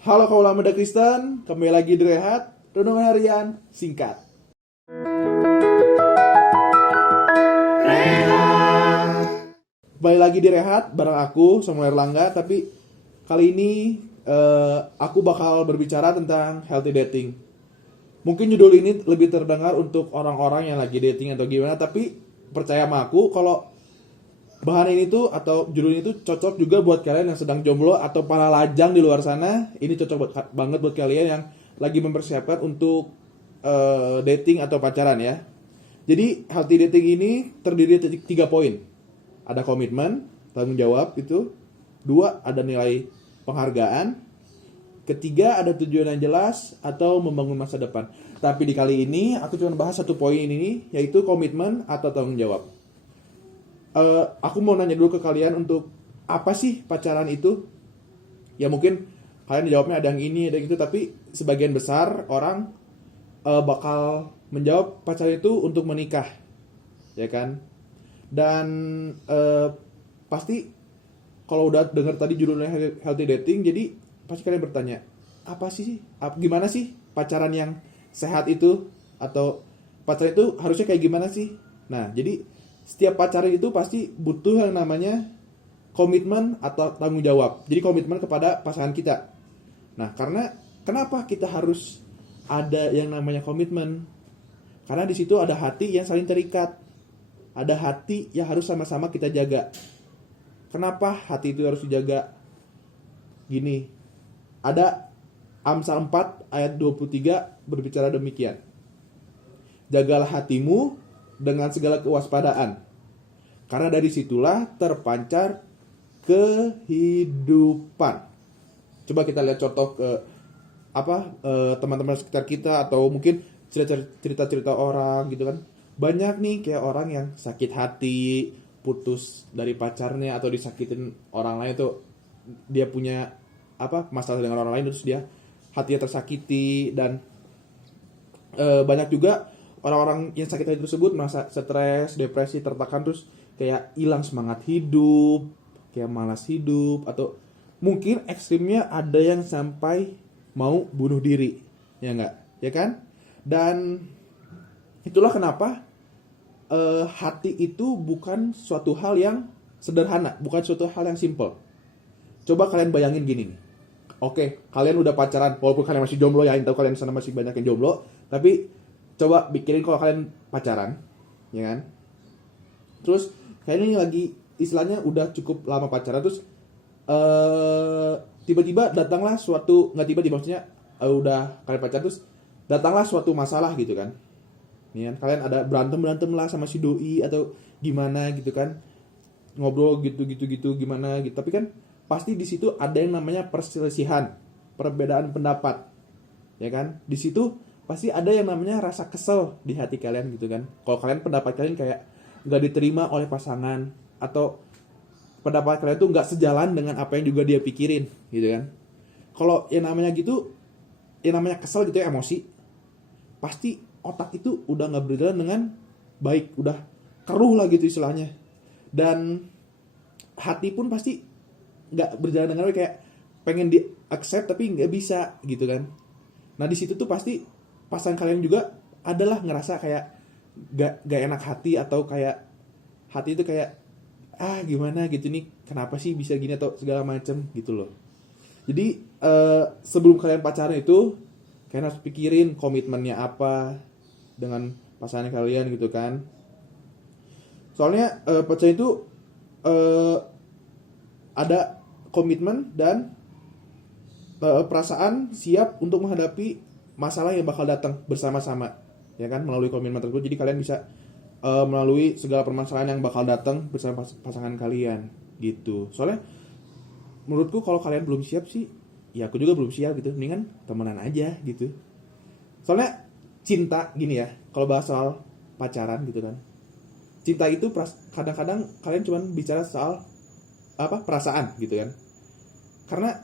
Halo kaulah muda Kristen, kembali lagi di Rehat, Renungan Harian Singkat. Kembali lagi di Rehat, bareng aku, Samuel Erlangga, tapi kali ini aku bakal berbicara tentang healthy dating. Mungkin judul ini lebih terdengar untuk orang-orang yang lagi dating atau gimana, tapi percaya sama aku kalau bahan ini tuh atau judul ini tuh cocok juga buat kalian yang sedang jomblo atau para lajang di luar sana. Ini cocok banget buat kalian yang lagi mempersiapkan untuk dating atau pacaran ya. Jadi healthy dating ini terdiri dari 3 poin. Ada komitmen, tanggung jawab itu. 2, ada nilai penghargaan. Ketiga, ada tujuan yang jelas atau membangun masa depan. Tapi di kali ini aku cuma bahas satu poin ini, yaitu komitmen atau tanggung jawab. Aku mau nanya dulu ke kalian untuk apa sih pacaran itu? Ya mungkin kalian jawabnya ada yang ini, ada yang itu, tapi sebagian besar orang bakal menjawab pacaran itu untuk menikah, ya kan? Dan pasti kalau udah dengar tadi judulnya healthy dating, jadi pasti kalian bertanya, apa sih? Gimana sih pacaran yang sehat itu? Atau pacaran itu harusnya kayak gimana sih? Nah, jadi setiap pacaran itu pasti butuh yang namanya komitmen atau tanggung jawab. Jadi komitmen kepada pasangan kita. Nah, karena kenapa kita harus ada yang namanya komitmen? Karena di situ ada hati yang saling terikat. Ada hati yang harus sama-sama kita jaga. Kenapa hati itu harus dijaga? Gini, ada Amsal 4 ayat 23 berbicara demikian. Jagalah hatimu dengan segala kewaspadaan, karena dari situlah terpancar kehidupan. Coba kita lihat contoh ke teman-teman sekitar kita, atau mungkin cerita-cerita orang gitu kan. Banyak nih kayak orang yang sakit hati, putus dari pacarnya atau disakitin orang lain tuh, dia punya masalah dengan orang lain, terus dia hatinya tersakiti. Dan banyak juga orang-orang yang sakit hati tersebut merasa stres, depresi, tertekan, terus kayak hilang semangat hidup, kayak malas hidup, atau mungkin ekstrimnya ada yang sampai mau bunuh diri, ya enggak, ya kan? Dan itulah kenapa hati itu bukan suatu hal yang sederhana, bukan suatu hal yang simple. Coba kalian bayangin gini nih. Oke, kalian udah pacaran, walaupun kalian masih jomblo ya, tahu kalian sana masih banyak yang jomblo, tapi coba pikirin kalau kalian pacaran, ya kan? Terus kalian ini lagi istilahnya udah cukup lama pacaran, terus tiba-tiba datanglah suatu, nggak tiba-tiba maksudnya udah kalian pacaran terus datanglah suatu masalah gitu kan? Ya kan? Kalian ada berantem lah sama si doi atau gimana gitu kan? Ngobrol gitu gimana gitu, tapi kan pasti di situ ada yang namanya perselisihan, perbedaan pendapat, ya kan? Di situ pasti ada yang namanya rasa kesel di hati kalian gitu kan. Kalau kalian pendapat kalian kayak nggak diterima oleh pasangan, atau pendapat kalian tuh nggak sejalan dengan apa yang juga dia pikirin gitu kan. Kalau yang namanya gitu, yang namanya kesel gitu ya, emosi, pasti otak itu udah nggak berjalan dengan baik, udah keruh lah gitu istilahnya. Dan hati pun pasti nggak berjalan dengan baik, kayak pengen di accept tapi nggak bisa gitu kan. Nah di situ tuh pasti pasangan kalian juga adalah ngerasa kayak gak enak hati, atau kayak hati itu kayak gimana gitu nih, kenapa sih bisa gini atau segala macem gitu loh. Jadi sebelum kalian pacaran itu kalian harus pikirin komitmennya apa dengan pasangan kalian gitu kan. Soalnya pacaran itu ada komitmen dan perasaan siap untuk menghadapi masalah yang bakal datang bersama-sama, ya kan, melalui komitmen tersebut. Jadi kalian bisa melalui segala permasalahan yang bakal datang bersama pasangan kalian gitu. Soalnya menurutku kalau kalian belum siap sih, ya aku juga belum siap gitu, mendingan temenan aja gitu. Soalnya cinta gini ya, kalau bahas soal pacaran gitu kan, cinta itu kadang-kadang kalian cuman bicara soal perasaan gitu kan. Karena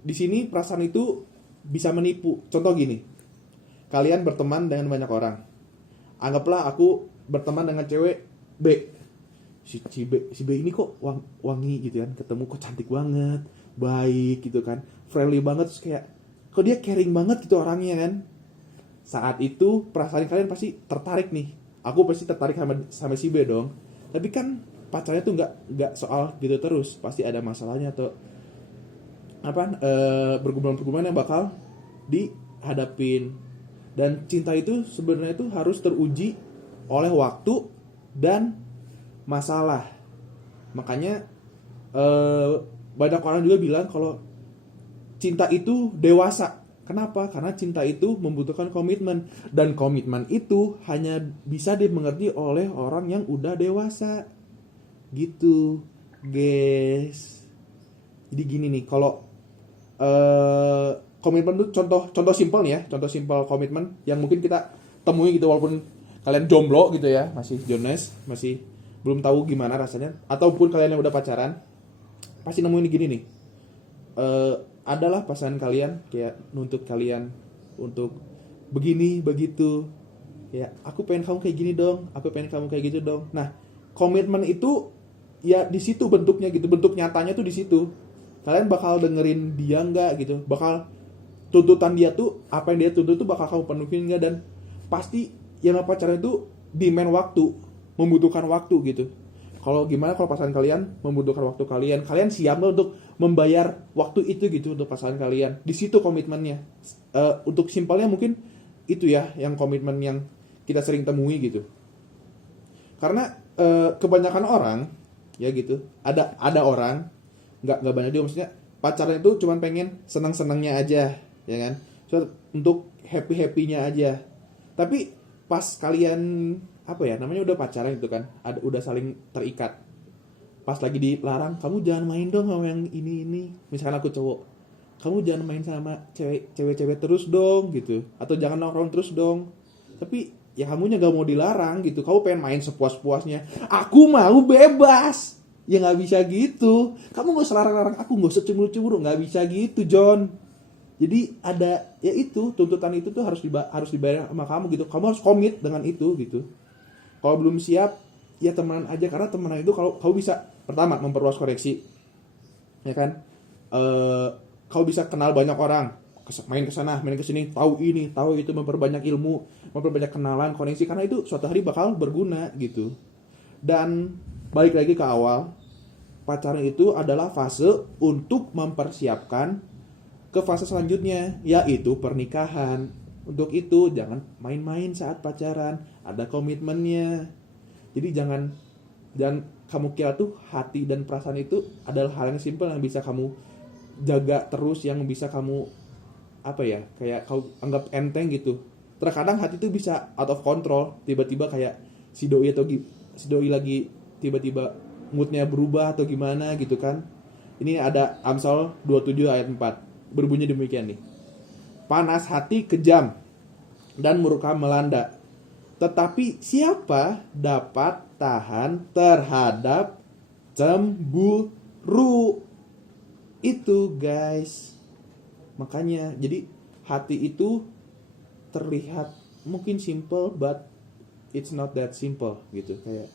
di sini perasaan itu bisa menipu. Contoh gini, kalian berteman dengan banyak orang. Anggaplah aku berteman dengan cewek B. Si B ini kok wangi gitu kan, ketemu kok cantik banget, baik gitu kan, friendly banget, terus kayak kok dia caring banget gitu orangnya kan. Saat itu perasaan kalian pasti tertarik nih. Aku pasti tertarik sama si B dong. Tapi kan pacarnya tuh nggak soal gitu terus, pasti ada masalahnya atau apa pergumulan-pergumulan yang bakal dihadapin. Dan cinta itu sebenarnya itu harus teruji oleh waktu dan masalah. Makanya banyak orang juga bilang kalau cinta itu dewasa. Kenapa? Karena cinta itu membutuhkan komitmen, dan komitmen itu hanya bisa dimengerti oleh orang yang udah dewasa. Gitu, guys. Jadi gini nih, kalau komitmen itu contoh simpel nih ya, contoh simpel komitmen yang mungkin kita temui gitu walaupun kalian jomblo gitu ya, masih jones, masih belum tahu gimana rasanya, ataupun kalian yang udah pacaran pasti nemuin gini nih. Adalah pasangan kalian kayak nuntut kalian untuk begini begitu, ya aku pengen kamu kayak gini dong, aku pengen kamu kayak gitu dong. Nah, komitmen itu ya di situ bentuknya gitu, bentuk nyatanya tuh di situ. Kalian bakal dengerin dia nggak gitu, bakal tuntutan dia tuh, apa yang dia tuntut tuh bakal kamu penuhin nggak. Dan pasti yang pacaran itu demand waktu, membutuhkan waktu gitu. Kalau pasangan kalian membutuhkan waktu kalian siap nggak untuk membayar waktu itu gitu untuk pasangan kalian. Di situ komitmennya. Untuk simpelnya mungkin itu ya yang komitmen yang kita sering temui gitu. Karena kebanyakan orang ya gitu, ada orang, nggak banyak juga, maksudnya pacaran itu cuma pengen senang-senangnya aja, ya kan, so, untuk happy-happynya aja. Tapi pas kalian apa ya namanya udah pacaran gitu kan, udah saling terikat, pas lagi dilarang, kamu jangan main dong sama yang ini, misalkan aku cowok, kamu jangan main sama cewek-cewek terus dong gitu, atau jangan nongkrong terus dong. Tapi ya kamunya gak mau dilarang gitu, kamu pengen main sepuas-puasnya, aku mau bebas. Ya nggak bisa gitu, kamu nggak usah larang-larang aku, nggak usah cemburu-cemburu, nggak bisa gitu John. Jadi ada ya itu, tuntutan itu tuh harus dibayar sama kamu gitu, kamu harus komit dengan itu gitu. Kalau belum siap ya temenan aja, karena temenan itu kalau kamu bisa pertama memperluas koneksi, ya kan, kamu bisa kenal banyak orang, main kesana main kesini, tahu ini tahu itu, memperbanyak ilmu, memperbanyak kenalan, koneksi, karena itu suatu hari bakal berguna gitu. Dan balik lagi ke awal, pacaran itu adalah fase untuk mempersiapkan ke fase selanjutnya, yaitu pernikahan. Untuk itu jangan main-main saat pacaran, ada komitmennya. Jadi jangan kamu kira tuh hati dan perasaan itu adalah hal yang simpel yang bisa kamu jaga terus, yang bisa kamu apa ya, kayak kau anggap enteng gitu. Terkadang hati itu bisa out of control, tiba-tiba kayak si doi lagi tiba-tiba moodnya berubah atau gimana gitu kan. Ini ada Amsal 27 ayat 4, berbunyi demikian nih: panas hati kejam dan murka melanda, tetapi siapa dapat tahan terhadap cemburu. Itu guys. Makanya jadi hati itu terlihat mungkin simple, but it's not that simple gitu, kayak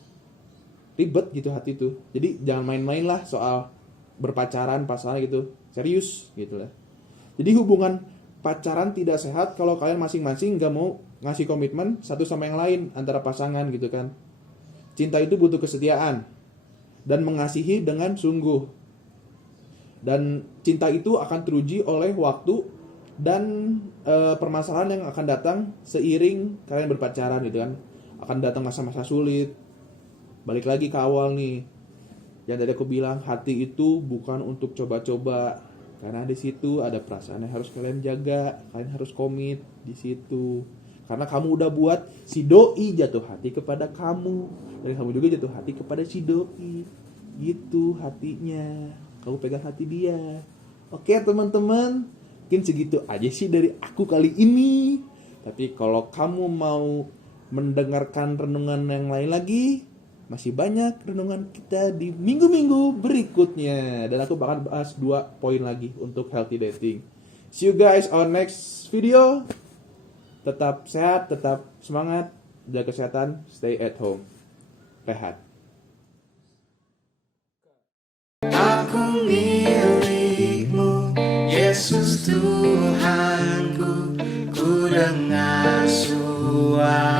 ribet gitu hati itu. Jadi jangan main-main lah soal berpacaran, pasangan gitu, serius gitu lah. Jadi hubungan pacaran tidak sehat kalau kalian masing-masing gak mau ngasih komitmen satu sama yang lain antara pasangan gitu kan. Cinta itu butuh kesetiaan dan mengasihi dengan sungguh. Dan cinta itu akan teruji oleh waktu dan permasalahan yang akan datang seiring kalian berpacaran gitu kan. Akan datang masa-masa sulit. Balik lagi ke awal nih, yang tadi aku bilang, hati itu bukan untuk coba-coba, karena di situ ada perasaan yang harus kalian jaga, kalian harus komit di situ. Karena kamu udah buat si doi jatuh hati kepada kamu, dan kamu juga jatuh hati kepada si doi. Gitu hatinya, kamu pegang hati dia. Oke teman-teman, mungkin segitu aja sih dari aku kali ini. Tapi kalau kamu mau mendengarkan renungan yang lain lagi, masih banyak renungan kita di minggu-minggu berikutnya. Dan aku bakal bahas 2 poin lagi untuk healthy dating. See you guys on next video. Tetap sehat, tetap semangat, jaga kesehatan, stay at home. Rehat. Aku milih Yesus Tuhanku, ku dengar suara